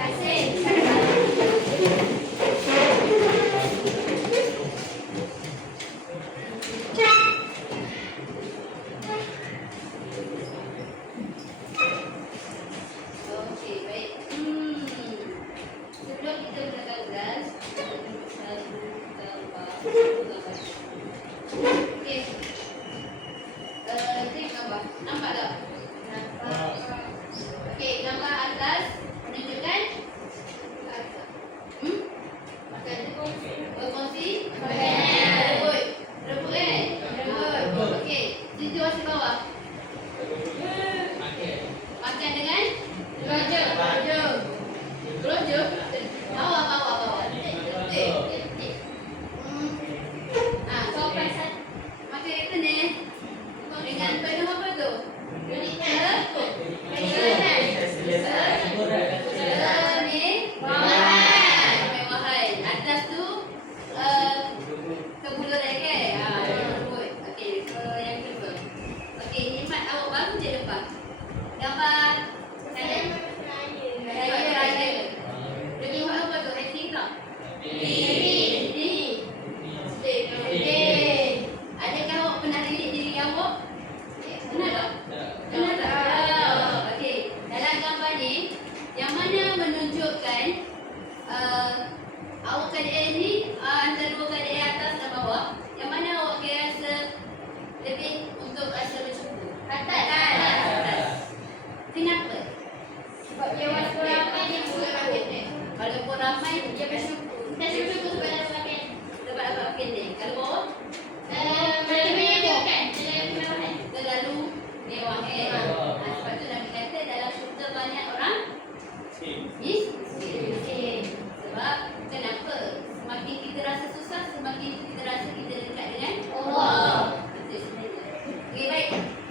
Okey, baik. Sebelum kita mulakan kelas, satu gambar. Okey. Tengok gambar. Nampak tak? Nampak. Okey, gambar atas menunjukkan berkongsi rebut. Rebut kan? Rebut. Okey, situasi bawah. Makan dengan keroja. Keroja. Bawah. Sopan sat. Makan kat sana. Dengan penuh apa tu? Kemewahan. Atas tu kebuluran kan? Rebut. Okey, so yang kedua. Okey, nikmat awak baru je lepas. Gambar saya berada. Lagi apa tu? Happy tak? Happy. Adakah awak pernah lihat diri awak? Pernah tak? Pernah tak? Okey. Dalam gambar ni, yang mana menunjukkan awak keadaan ni antara dua keadaan atas dan bawah, yang mana awak rasa lebih untuk rasa bersyukur? Atas. Kenapa? Sebab dia walaupun ramai dia boleh makan ni. Walaupun ramai dia bersyukur. Kita bersyukur sebab dapat makan. Sebab dapat makan ni. Kalau bawah? Terlalu mewah kan? Sebab tu Nabi kata dalam syurga banyak orang miskin. Sebab kenapa? Semakin kita rasa susah, semakin kita rasa kita dekat dengan Allah. Okey, baik.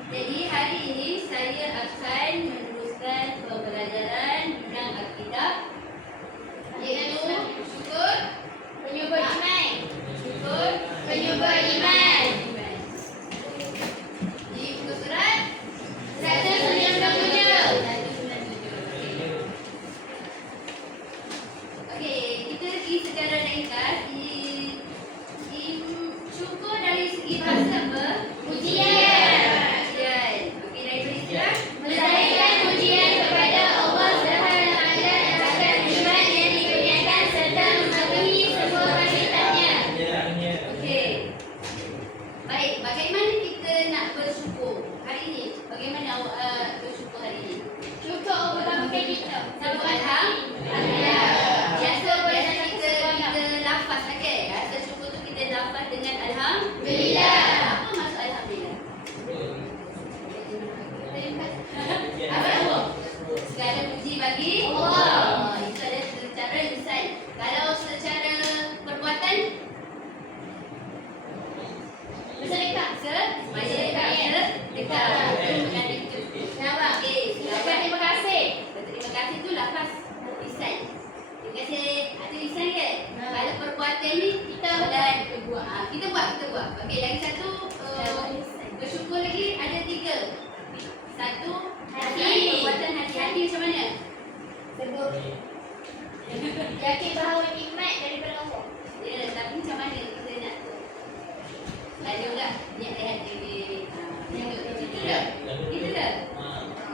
Jadi hari ini saya akan meneruskan pembelajaran bidang akidah, iaitu syukur penyubur iman. Syukur penyubur iman. Di buku surat 197. Okey, kita pergi secara ringkas syukur dari segi bahasa apa? Pujian. Okey, daripada istilah melahirkan pujian kepada Allah Subhanahu Wa Taala atas nikmat yang dikurniakan serta mematuhi semua perintahnya. Okey. Baik, bagaimana kita nak bersyukur hari ini? Bagaimana awak bersyukur hari ini? Syukur Allah bersamakan kita. Satu alhamdulillah. Biasa pada kita lafaz okey. Rasa syukur tu kita lafaz dengan alhamdulillah. Apa maksud alhamdulillah? Apa? Segala puji bagi Allah. Itu adalah secara lisan. Kalau secara perbuatan bersedekah. Sedekah. Okey. Terima kasih. Terima kasih tu lafaz lisan. Terima kasih. Itu lisan kan? Kalau perbuatan ni kita buat. Kita buat. Okey, lagi satu bersyukur lagi ada 3. Satu hati. Perbuatan hati macam mana? Sebut. Yakin bahawa nikmat daripada Allah. Ya, tapi macam mana kita nak tu? Ada juga niat dari hati Itu dah.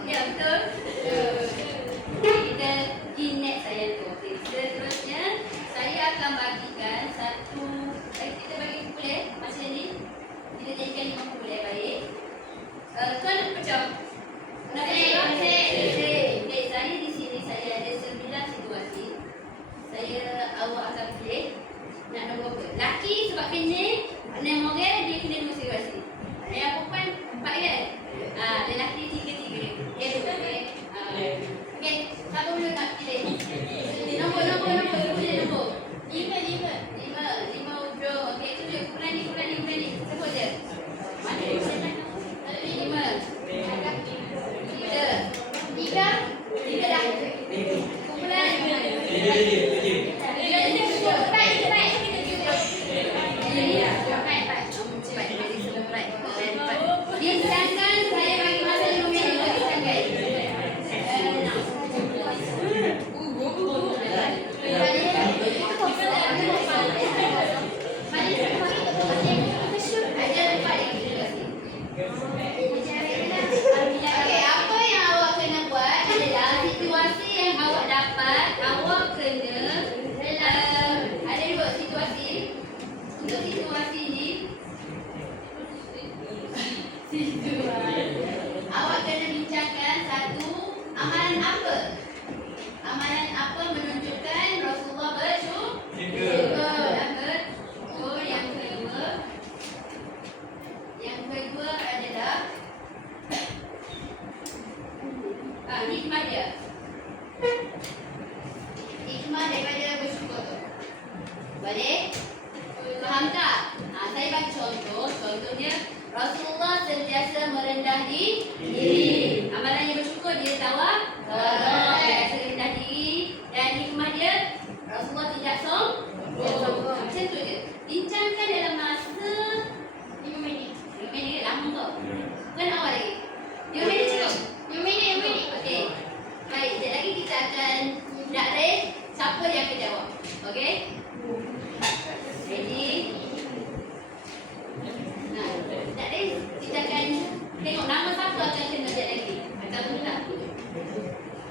Ya, betul. Kita ingat saya tu. Okey, seterusnya saya akan bagikan satu. Kita bagi buku macam ni. Kita jadikan 5 buku baik. Tuan pecah. Okey, saya di sini saya ada 9 situasi. Saya Boleh? Faham tak? Saya bagi contoh. Contohnya Rasulullah sentiasa merendah diri. Amalan yang bersyukur dia tawaduk, dia rasa rendah diri, dan hikmah dia Rasulullah tidak sombong. Macam tu je. Bincangkan dalam masa 5 minit. 5 minit lama kau. Bukan awal lagi. 5 minit cukup. 5 minit. Okey. Baik, sekejap lagi kita akan nak raise siapa yang akan jawab. Okey? Ready? Nah, sekejap raise kita akan tengok nama siapa akan kena sekejap lagi. Macam tu tak?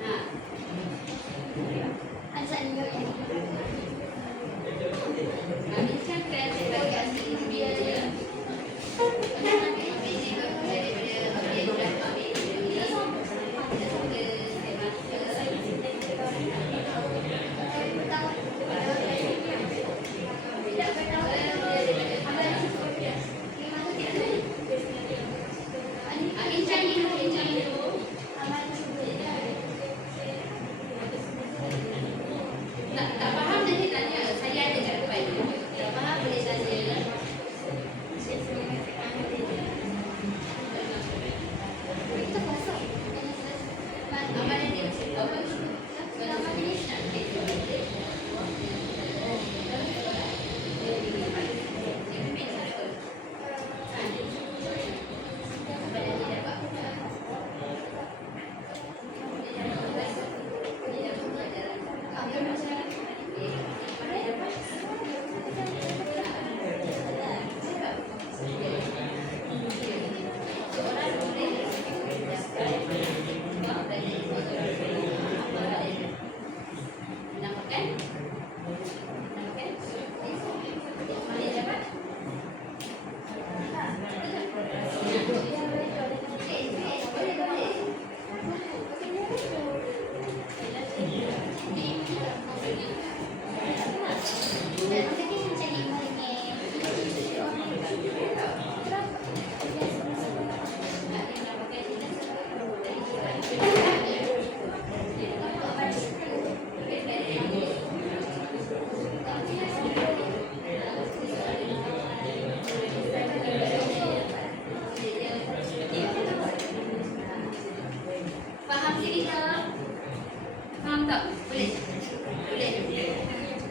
Nah. Azan juga ya. Bincangkan daripada asli dia je. Tak faham nanti tanya. Saya ada kat depan. Tak faham boleh tanya. Amalan dia apa? Amalan dia nak faham sini tak? Faham tak? Boleh? Boleh?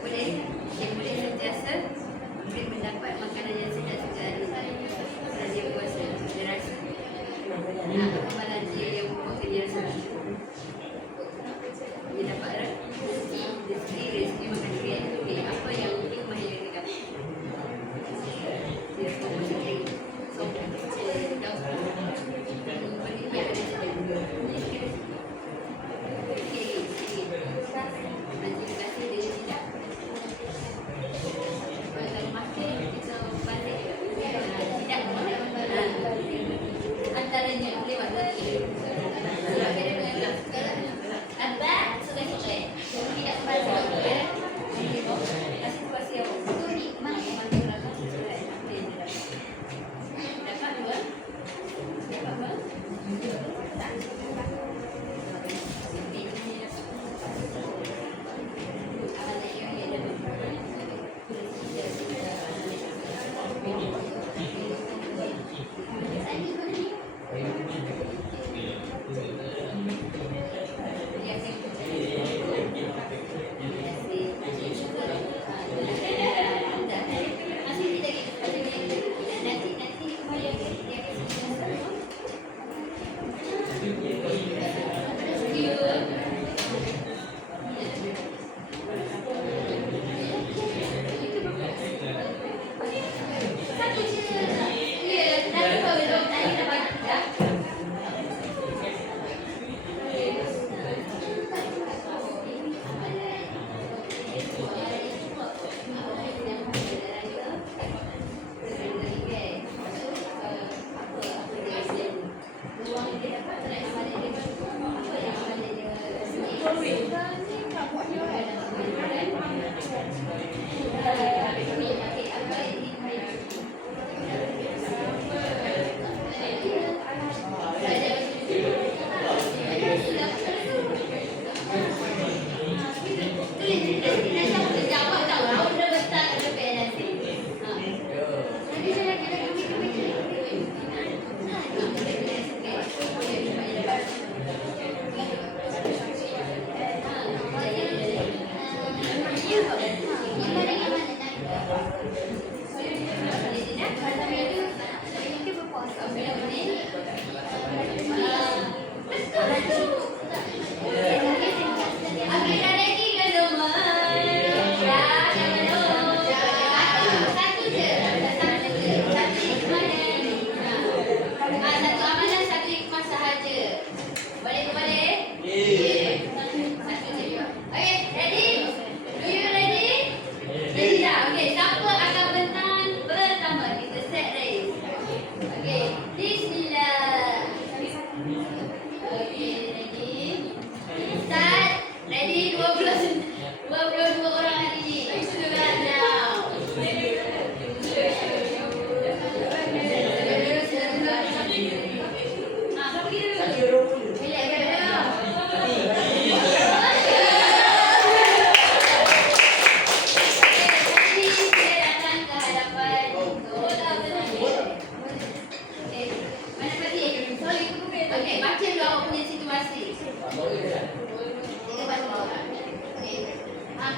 Boleh? Dia boleh sentiasa boleh mendapat makanan yang sedap-sedap kerana dia puasa, dia rasa amalan dia yang buat dia rasa dia dapat rezeki makan durian tu apa yang hikmah yang dia dapat dia semua macam ni so antaranya lewat apa suka-suka tidak sempat kasih situasi apa tu ni mana dapat dua dapat apa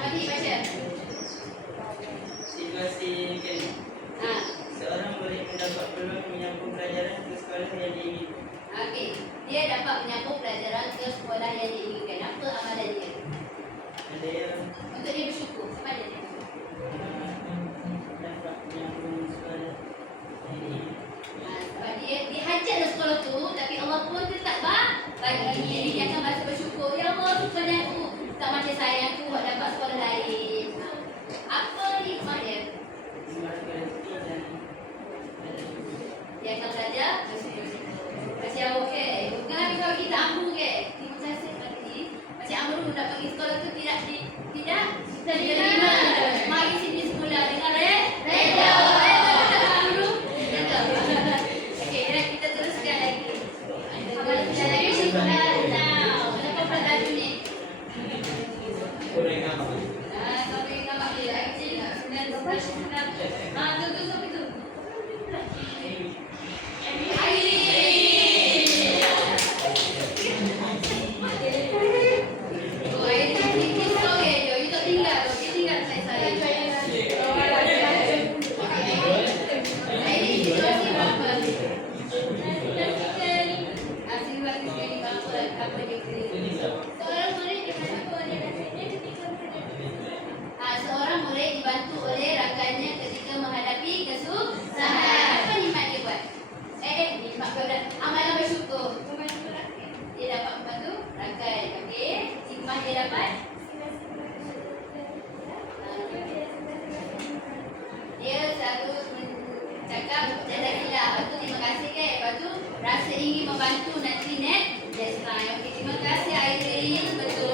Fatih baca. Situasi kali. Seorang boleh mendapat peluang menyambung pelajaran ke sekolah yang diingin. Okey, dia dapat menyambung pelajaran ke sekolah yang diinginkan. Apa amalan dia? Ada yang Untuk dia bersyukur. Siapa dia? dapat menyambung sekolah yang diingin. Sebab dia hajarlah sekolah tu, tapi Allah pun tetap bagi dia. Dia akan rasa bersyukur. Ya Allah, rupanya aku tak macam saya, aku dapat sekolah lain. Apa nikmat dia? Semangat rezeki dan ada syukur. Dia akan belajar bersyukur. Macam okey. Bukan kalau kita amru ke? Terima kasih tadi. Macam amru nak pergi sekolah tu tidak terima. Mari sini sekolah dengan reda. Amru. Reda. Okey, kita teruskan lagi. Amalan kita lagi sekolah. Now, kenapa belajar ni? Orang apa? Kau pergi kamar dia. Actually, tu sampai tu. Seorang murid dibantu oleh rakannya ketika menghadapi kesusahan. Apa nikmat dia buat? Nikmat berat. Amalan bersyukur. Dia dapat membantu rakan. Okey. Hikmah dia dapat. Dia selalu cakap jazakillah. Lepas tu terima kasih kan. Lepas tu rasa ingin membantu nanti next time. Okey, terima kasih Airin. Betul.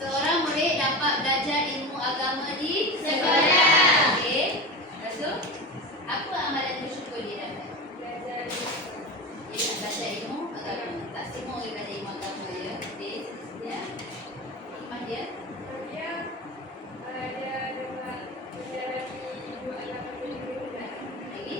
Seorang murid dapat belajar ilmu agama di sekolah. Okey. Lepas tu, apa amalan bersyukur dia dapat? Dia nak belajar ilmu agama. Tak semua orang belajar ilmu agama ya. Okey. Ya. Hikmah dia? Lagi?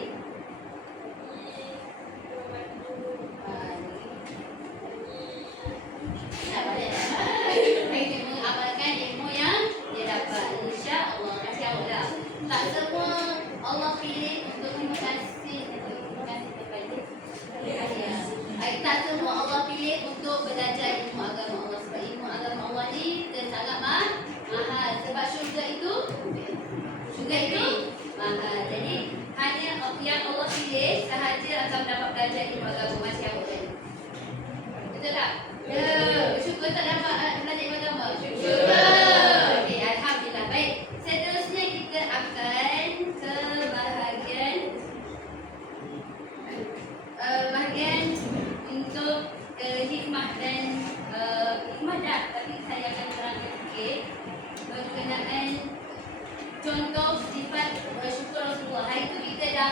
Mengamalkan ilmu yang dia dapat. InsyaAllah. Masya Allah. Tak semua Allah pilih untuk terima kasih. Terima kasih kepada dia. Tak semua Allah pilih untuk belajar ilmu agama Allah. Sebab ilmu agama Allah ni sangat mahal. Sebab syurga itu mahal. Jadi hanya yang Allah pilih sahaja akan dapat belajar ilmu agama. Masya Allah. Betul tak? Ya, syukur tak dapat belajar ilmu agama. Syukur. Okey, alhamdulillah. Baik. Seterusnya kita akan ke bahagian untuk hikmah dan hikmah dah, tapi saya akan terangkan sikit berkenaan contoh sifat syukur Rasulullah. Hari itu kita dah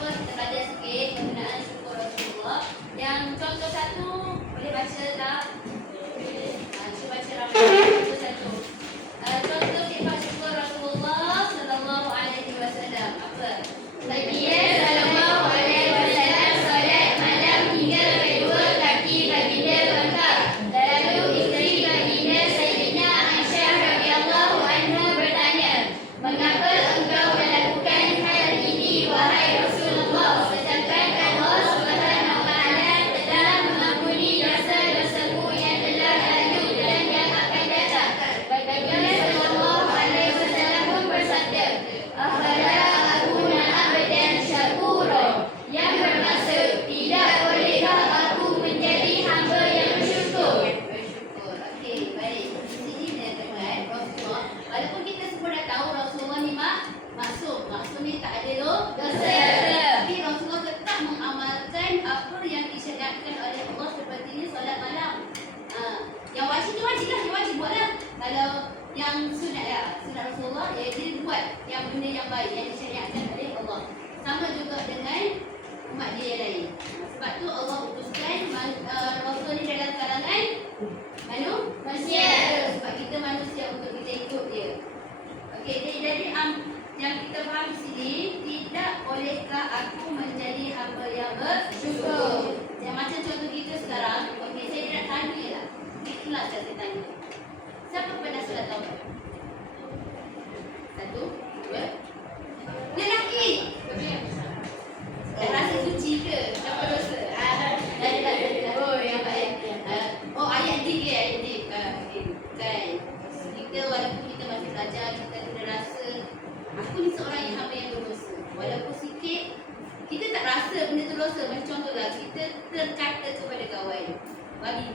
kita belajar sikit penggunaan syukur Rasulullah. Yang contoh satu boleh baca tak? Cuba baca ramai. Contoh satu. Contoh sifat syukur Rasulullah sallallahu alaihi wasallam. Apa? Baginda sallallahu alaihi wasallam solat malam hingga kedua kaki baginda bengkak. Lalu isteri baginda Sayyidina Aisyah radhiyallahu anha bertanya, "Mengapa engkau melakukan hal ini wahai Rasulullah, sedangkan Allah Subhanahu wa taala telah mengampuni dosa-dosamu yang yang sunat lah, sunat Rasulullah, dia buat yang benda yang baik yang disyariatkan oleh Allah. Sama juga dengan umat dia yang lain. Sebab tu Allah utuskan Rasul ni dalam kalangan manusia. Sebab kita manusia untuk kita ikut dia. Okey, jadi yang kita faham di sini, tidak bolehkah aku menjadi hamba yang bersyukur? Yang macam contoh kita sekarang, okey, saya nak tanya lah. Ikhlas saya tanya. Siapa pernah solat taubat? 1, 2. Lelaki. Dah rasa suci ke? Apa dosa? Dah. Oh, yang baik. Oh, ayat 3, ayat 3. Kan. Kita walaupun kita masih belajar, kita kena rasa aku ni seorang yang hamba yang berdosa. Walaupun sikit, kita tak rasa benda tu dosa. Macam contohlah, kita terkata kepada kawan, bagi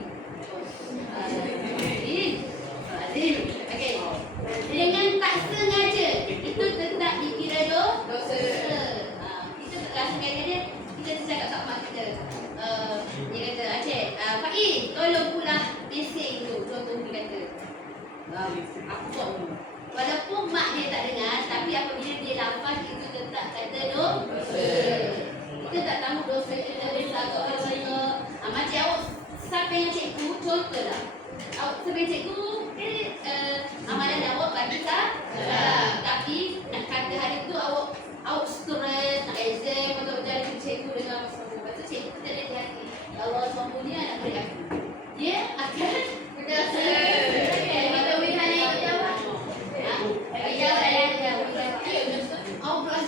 okey. Dengan tak sengaja, itu tetap dikira dosa. Kita tak rasa kadang-kadang kita cakap kat mak kita. Dia kata, "Acik, Faiz, tolong pula bising tu." Contoh dia kata. Aku buat dulu. Walaupun mak dia tak dengar, tapi apabila dia lafaz, itu tetap kata dosa. Kita tak tahu dosa kita besar ke kecil. Macam awak sampai yang cikgu, contohlah. Awak sampai cikgu, amalan awak bagi tapi nak kata hari tu awak stres, nak exam atau berjalan cikgu dengan semua. Lepas tu cikgu kita ada di hati, Allah SWT nak beri aku. Dia akan berdosa.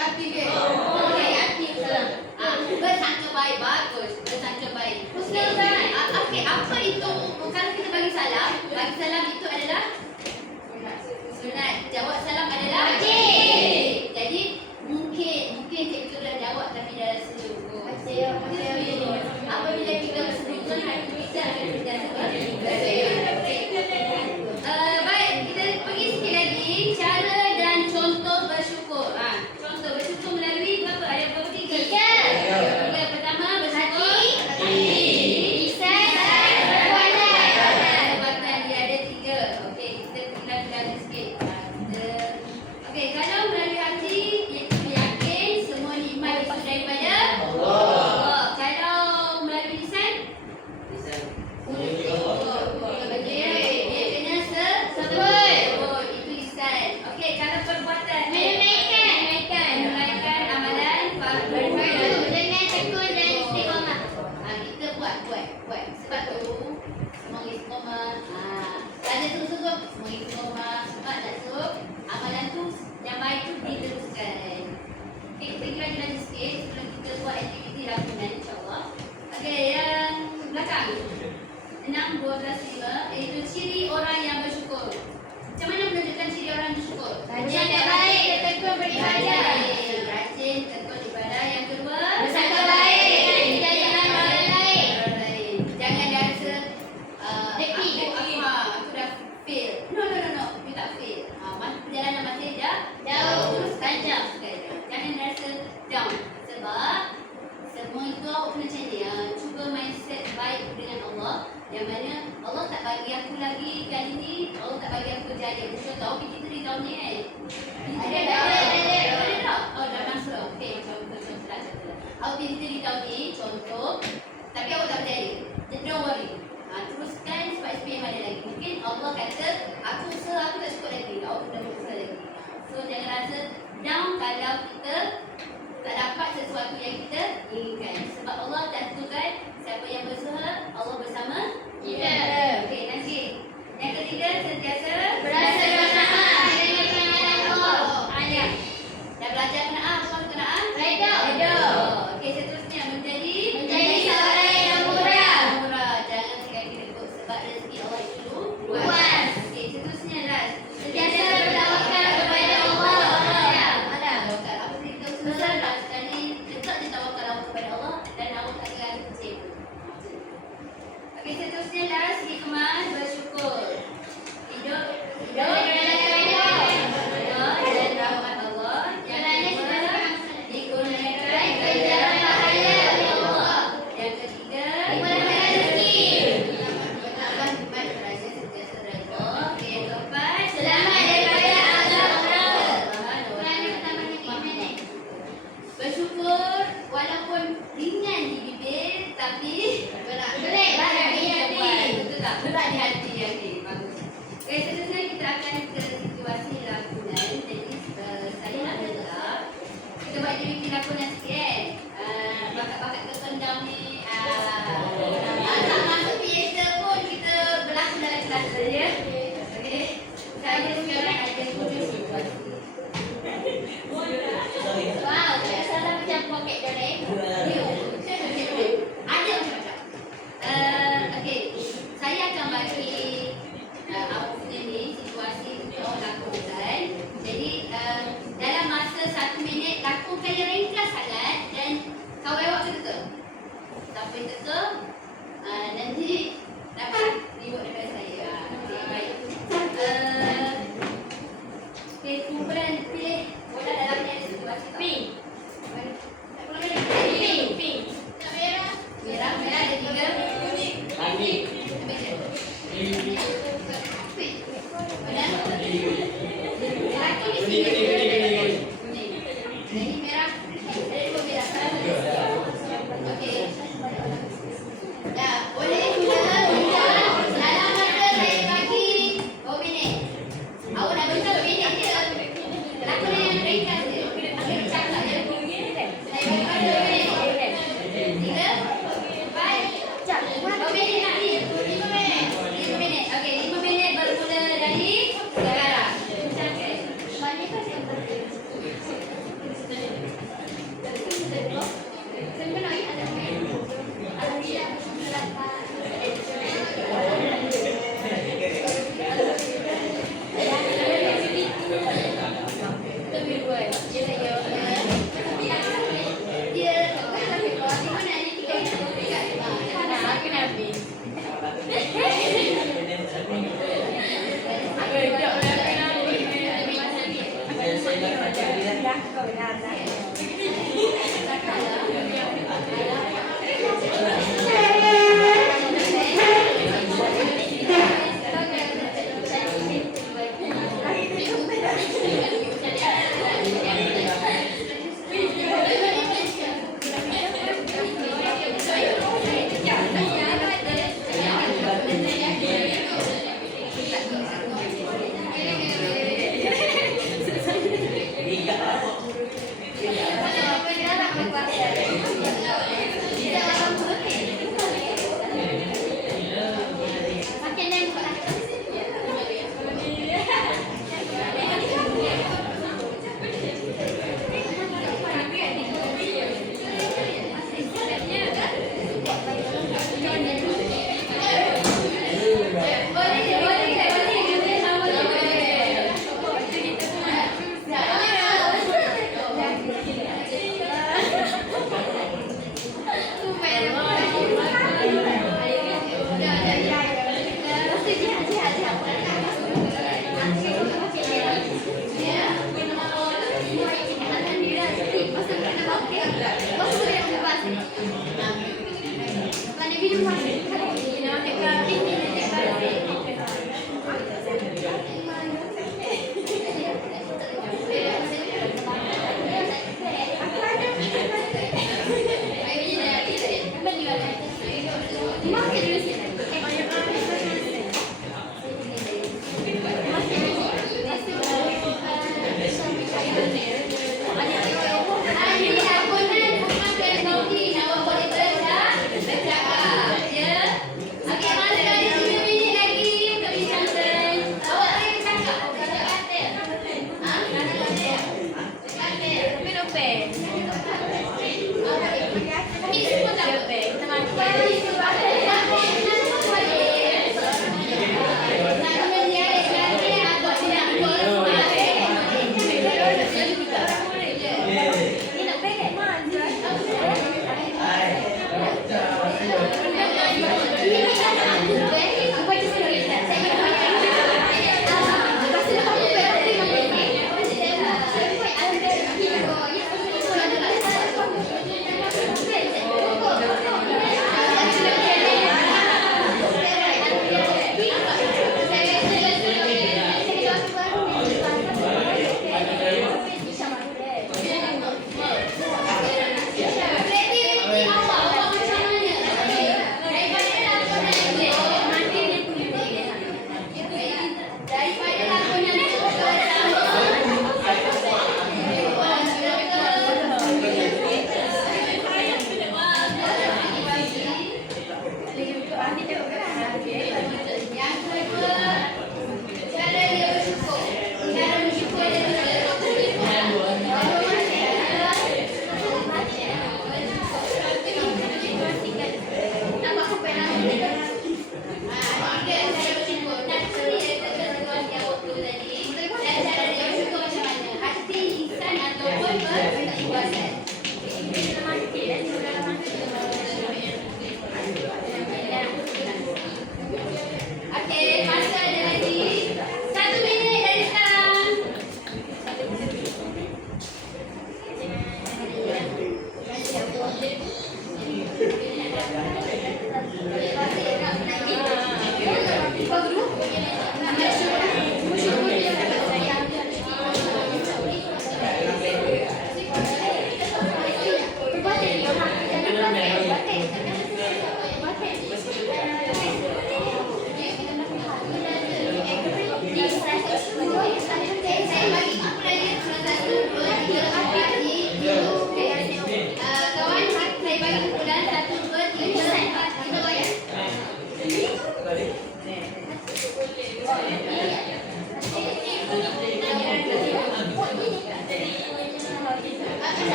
Hati ke? Hati bersangka baik, bagus. Bersangka baik. Okey, apa itu? Kalau kita bagi salam itu adalah sunat. Jawab salam adalah wajib. Jadi mungkin cikgu dah jawab tapi dah rasa apabila kita bersekutu hati kita akan berjaya. Baik, kita pergi sikit lagi cara dan contoh bersyukur. Contoh bersyukur melalui berapa? Ada berapa? 3. Yang pertama bersyukur hati, lisan, perbuatan. Dia ada 3. Okey, kita ulang sikit. Okey, kalau melalui hati, iaitu yakin semua nikmat itu daripada Allah. Kalau melalui lisan, dia kena sebut. Itu lisan. Okey, kalau perbuatan, menunaikan amalan fardu dengan tekun dan istiqamah. Kita buat. Sebab tu semua istiqamah. Ada sungguh-sungguh semua istiqamah. Sebab tak suruh amalan tu yang baik tu diteruskan. Okey, kita lagi sikit sebelum kita buat aktiviti lakonan insya-Allah. Okey, yang belakang 6, 12, 5 iaitu ciri orang yang bersyukur. Macam mana menunjukkan ciri orang yang bersyukur? Rajin dan baik, tekun beribadah. Rajin, tekun ibadah. Yang kedua, bersangka baik dengan hidayah orang lain. Jangan rasa aku dah fail. No. You tak fail. Perjalanan masih jauh. Terus tajam sekali. Jangan rasa down. Sebab semua itu awak kena macam ni. Cuba mindset baik dengan Allah. Yang mana Allah tak bagi aku lagi kali ni, Allah tak bagi aku berjaya. Contoh awak PG3 tahun ni Ada. Oh, dah masuk. Okey, contoh. Awak PG3 tahun ni, contoh. Tapi awak tak berjaya. Don't worry. Teruskan sebab SPM ada lagi. Mungkin Allah kata, aku usaha aku tak cukup lagi. Awak kena berusaha lagi. So, jangan rasa down kalau kita tak dapat sesuatu yang kita inginkan. Sebab Allah dah tentukan siapa yang berusaha, Allah bersama kita. Okey, nanti. Yang ketiga, sentiasa berasa qanaah dengan pengalaman Allah. Dah belajar qanaah, bukan qanaah? Redha. Okey, seterusnya menjadi seorang yang murah. Jangan sekali rekod sebab rezeki Allah itu luas. Okey, seterusnya lah. Sentiasa bertawakal kepada Allah. Tawakal. Apa sih kita usaha dah sekali tetap ditawakal awak kepada Allah dan awak tak akan kecewa. Okey, seterusnya last hikmah bersyukur. Hidup dalam dan rahmat Allah. Yang kedua, digunakan ganjaran pahala Allah. Yang ketiga, dimurahkan rezeki. Bertambah nikmat raja sentiasa redha. Yang keempat, selamat Mana? Lelaki di Kuning, sini. kuning, kuning, kuning. Kuning. Ini merah. Ada dua merah. Okey. Dah, boleh mula dalam masa saya bagi 2 minit. Awak nak baca 2 minit je. Lakonan yang ringkas je. Akhir cakap je. Saya bagi masa 2 minit. 3, 4, 2 minit lagi. 5 minit. 5 minit. Okey, 5 minit bermula dari sekarang. Mana kan yang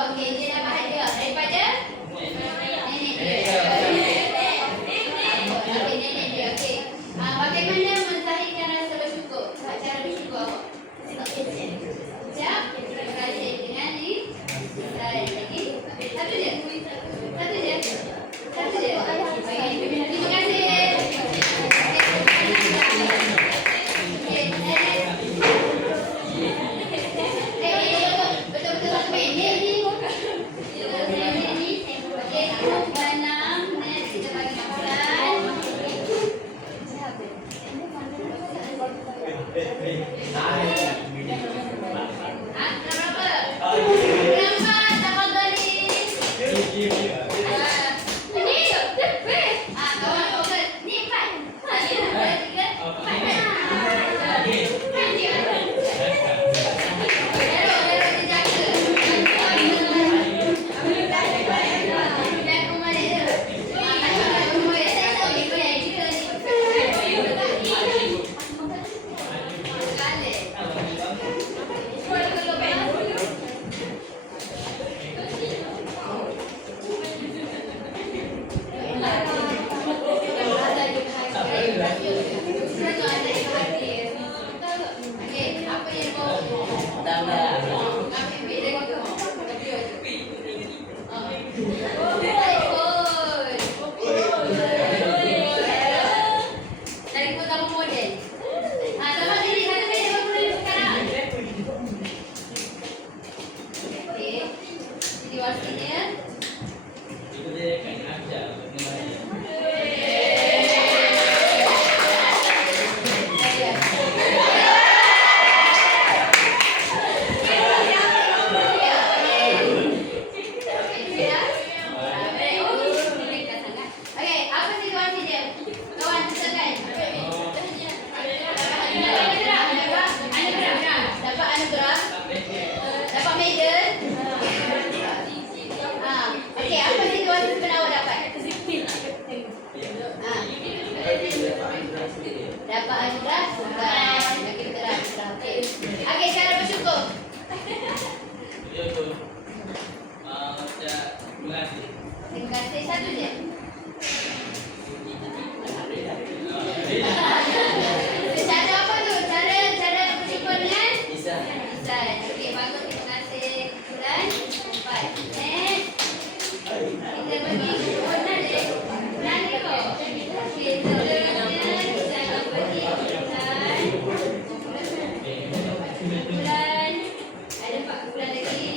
Okey, dia dapat hadiah daripada nenek dia. Okey, nenek dia. Okey. Bagaimana menzahirkan rasa bersyukur? Cara bersyukur apa? Siap? Terima kasih. Dengan di lagi. Satu je. Satu je. Satu je. Okey. Terima kasih. Okey, betul-betul satu minit ni. Okey, kamu enam. Next kita bagi makan. Berapa? Berapa? Tafadhali. Ini kawan fokus. Ni 4. 1, 2, 3, 4. sendiri. Dapat anugerah sultan. Makin terang. Okey. Okey, cara bersyukur. Dia tu macam mengasih. Terima kasih. Satu je. Cara apa tu? Cara bersyukur dengan Bisa. lisan. Okey, bagus. Terima kasih. Bulan 4. Next. Kita bagi warna dia. Warna dia kau. Okey, seterusnya kita akan bagi bulan. Ada 4 bulan lagi.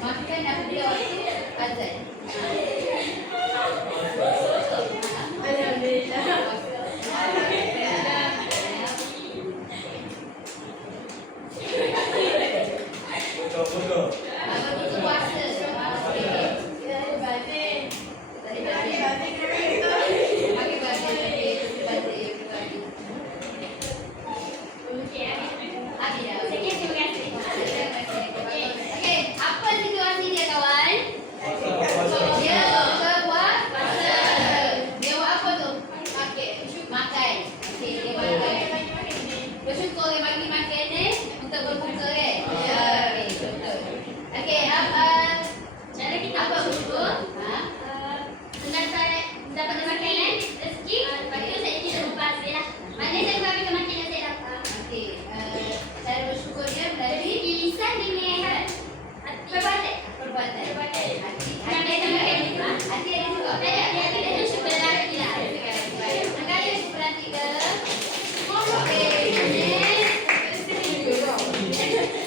Makan dah beli waktu azan. Bodoh. Abang butuh puasa. Okey, apa situasi dia kawan? Dia buat puasa. Dia buat apa tu? Makan. Okey, dia makan. Bersyukur dia bagi makan ni untuk berbuka kan? Ya, okey, betul. Okey, apa cara kita apa bersyukur? Dengan saya dapat makanan, rezeki, lepas tu saya tidak lupa saya lah. Maknanya saya bagi ke makanan saya dapat. Okey, cara bersyukur dia melalui lisan dengan perbuatan. Hati ada juga. Ada syukur lagi lah. Sekali syukur 3. Okey, next.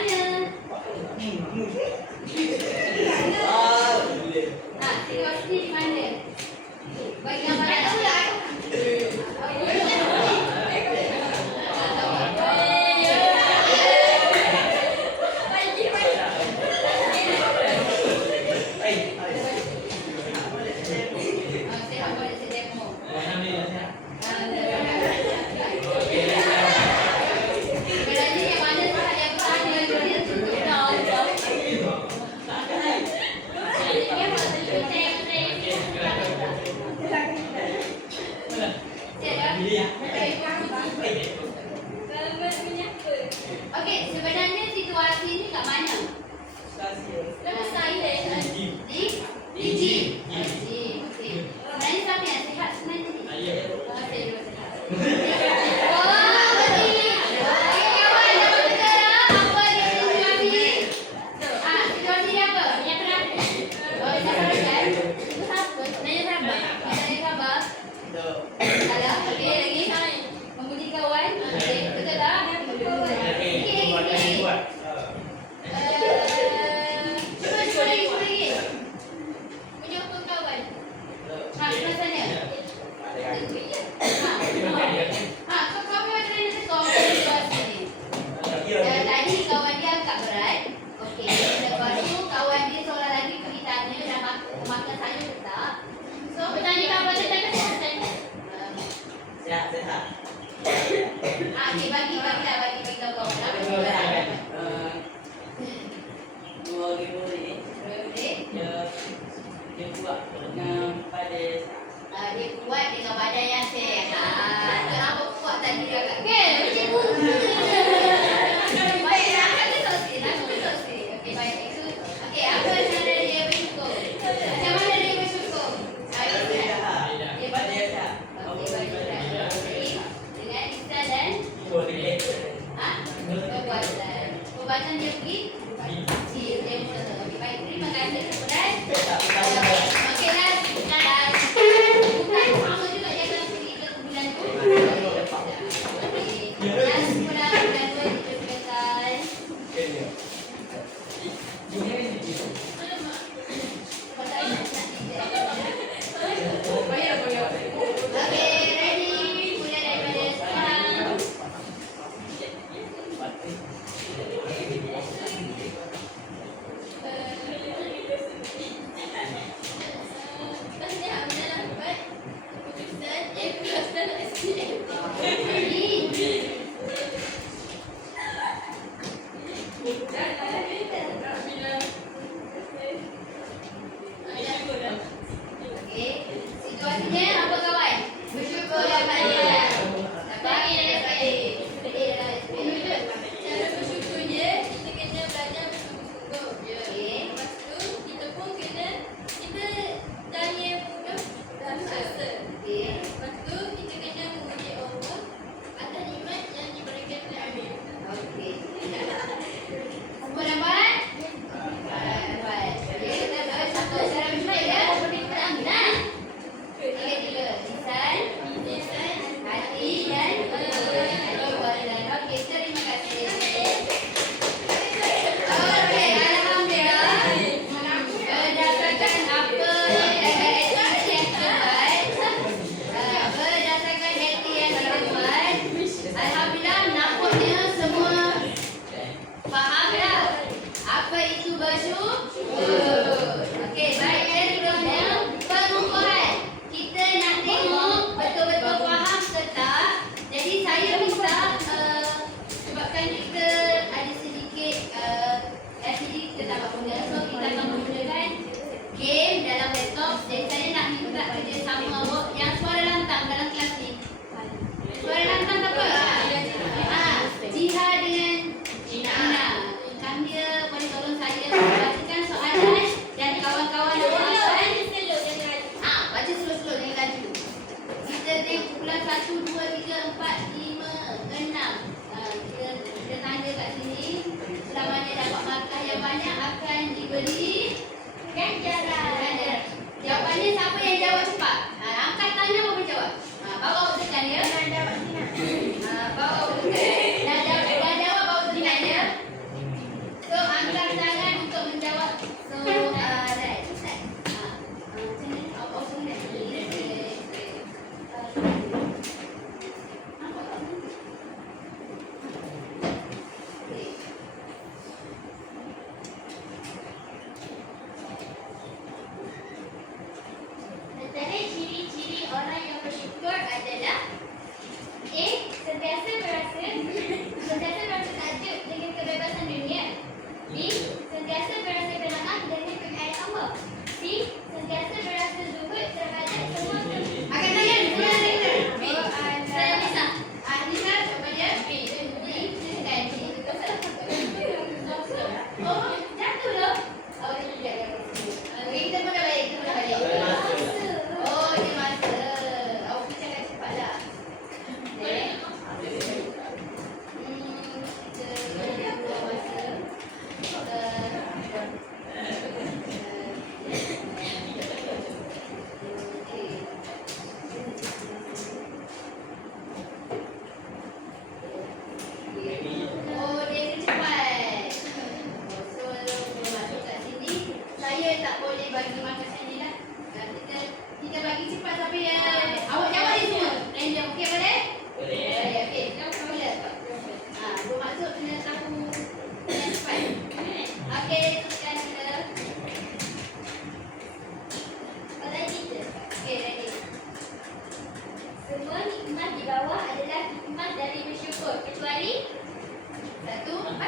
mana? Ah, Situasi di mana? Bagi gambar tahu tak? Saya boleh saya demo. Sebenarnya yang mana saya bertanya dia tutup dah. Okey, sebenarnya situasi ni kat mana? Di gym. Okey. Sebenarnya siapa yang sihat sebenarnya ni? Saya juga sihat. Oh, betul. Okey, kawan, dapat betul tak? Apa dia situasi? Situasi ni apa? Yang terakhir. Oh, saya sabarkan. Itu siapa? Nanya sabar. Nanya sabar. Salah. Okey, lagi. Memuji kawan. Okey, betul tak? Okey. Cuba lagi. Menyokong kawan. Sebelah sana. Kau kena tekong situasi ni. Tadi kawan dia agak berat. Okey. Lepas tu kawan dia seorang lagi pergi tanya dah makan sayur ke tak. So bertanya kawan dia tanya kesihatan. Sehat. Okey, bagi tahu kawan. Apa Dua ribu ni dia buat dengan pada dia kuat dengan badan yang sihat. Kenapa kuat tadi agak kan? Macam tu. Baiklah, akan betul sikit. Okey, baik. Itu okey, apa cara dia bersyukur? Macam mana dia bersyukur? Dia sehat. Okey, baiklah. Dengan lisan dan perbuatan. Perbuatan dia pergi? Dia betul. Okey, baik. Terima kasih. Okeylah. Bukan sama juga dia akan pergi ke bulan tu. Okey. Dan bulan 2 ditujukan. Okey, ready? Mulai daripada sekarang.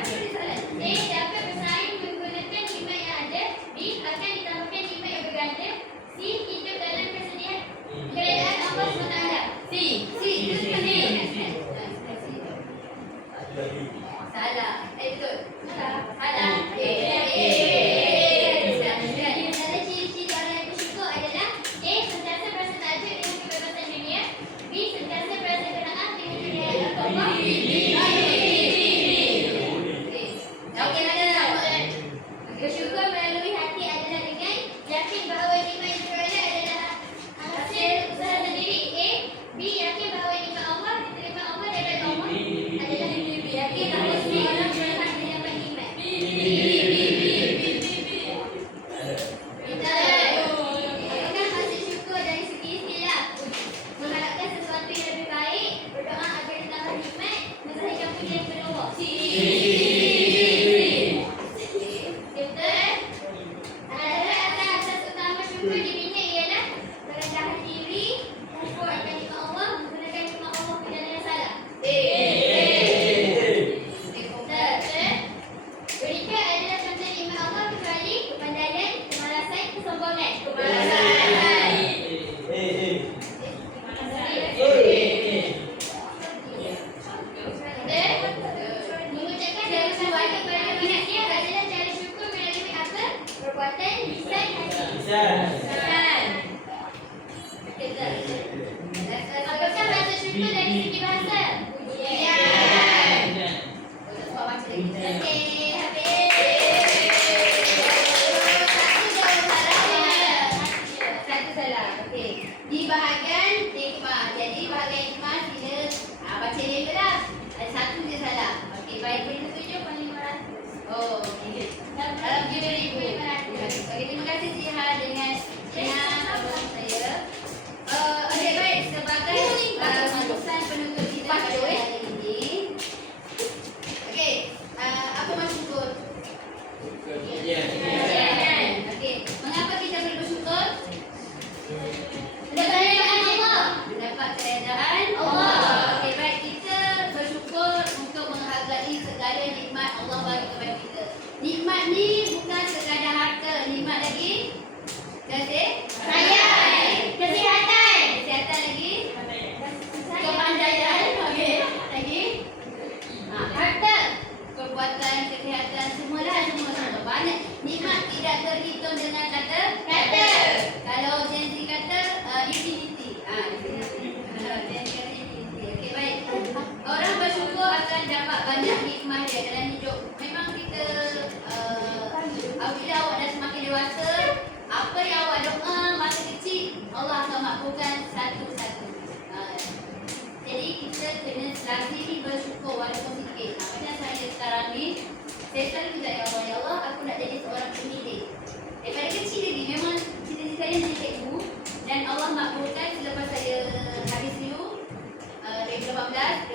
A dapat bersaing menggunakan nikmat yang ada. B akan ditambahkan nikmat yang berganda. C hidup dalam kesedihan keadaan Allah SWT. C. Teruskan C. Salah. Betul. Salah. Antara ciri-ciri orang yang bersyukur adalah A. Sentiasa berasa takjub dengan kebebasan dunia. B. Sentiasa berasa qanaah dengan kekayaan Allah. Okey, mana nak? Bersyukur melalui hati adalah dengan yakin bahawa nikmat yang berada adalah hasil usaha sendiri. A. B. Yakin bahawa nikmat Allah diterima Allah daripada Allah adalah yakin bahawa semua orang berhak mendapat nikmat. Apakah maksud syukur dari segi istilah? Mengharapkan sesuatu yang lebih baik, berdoa agar ditambah nikmat, menzahirkan pujian kepada Allah. Betul? Antara asas utama syukur di dunia ialah merendahan diri, syukur akan nikmat Allah, menggunakan nikmat Allah ke jalan yang salah. Betul? Berikan adalah contoh nikmat Allah kecuali kepandaian, kemalasan, kesombongan. Mengucapkan dan bersyukur kepada pihaknya adalah cara syukur melalui apa? Perbuatan, lisan, hati. Lisan. Betul. Apakah bahasa syukur dari segi bahasa? Pujian. Untuk buat baca lagi. Okey, habis. Satu salah. Okey. Di bahagian hikmah. Jadi bahagian hikmah sila baca dia lah. Ada satu je salah. Okey, baik. Boleh tunjuk paling 500. Oh, okey. Dalam 7,500. Okey, terima kasih Siha dengan abang saya. Okey, baik. Sebagai utusan penutup kita pada hari ini. Okey, apa maksud syukur? Okey, mengapa kita perlu bersyukur? Mendapat keredaan Allah. Mendapat keredaan Allah. Okey, baik, kita bersyukur untuk menghargai segala nikmat Allah bagi kepada kita. Nikmat ni bukan sekadar harta, nikmat lagi kesihatan. Kesihatan lagi. Kepandaian. Okey, lagi. Harta, perbuatan, kesihatan, semua banyak. Nikmat tidak terhitung dengan kata. Kalau Gen Z kata infinity. Gen Z kata infinity. Okey, baik. Orang bersyukur akan dapat banyak hikmah dia dalam hidup. Memang kita apabila awak dah semakin dewasa, apa yang awak doa masa kecil, Allah akan makbulkan satu-satu. Jadi kita kena lazimi bersyukur walaupun sikit. Macam saya sekarang ni, saya selalu minta ya Allah, aku nak jadi seorang pendidik. Daripada kecil lagi memang cita-cita saya jadi cikgu, dan Allah makbulkan selepas saya habis dulu 2018,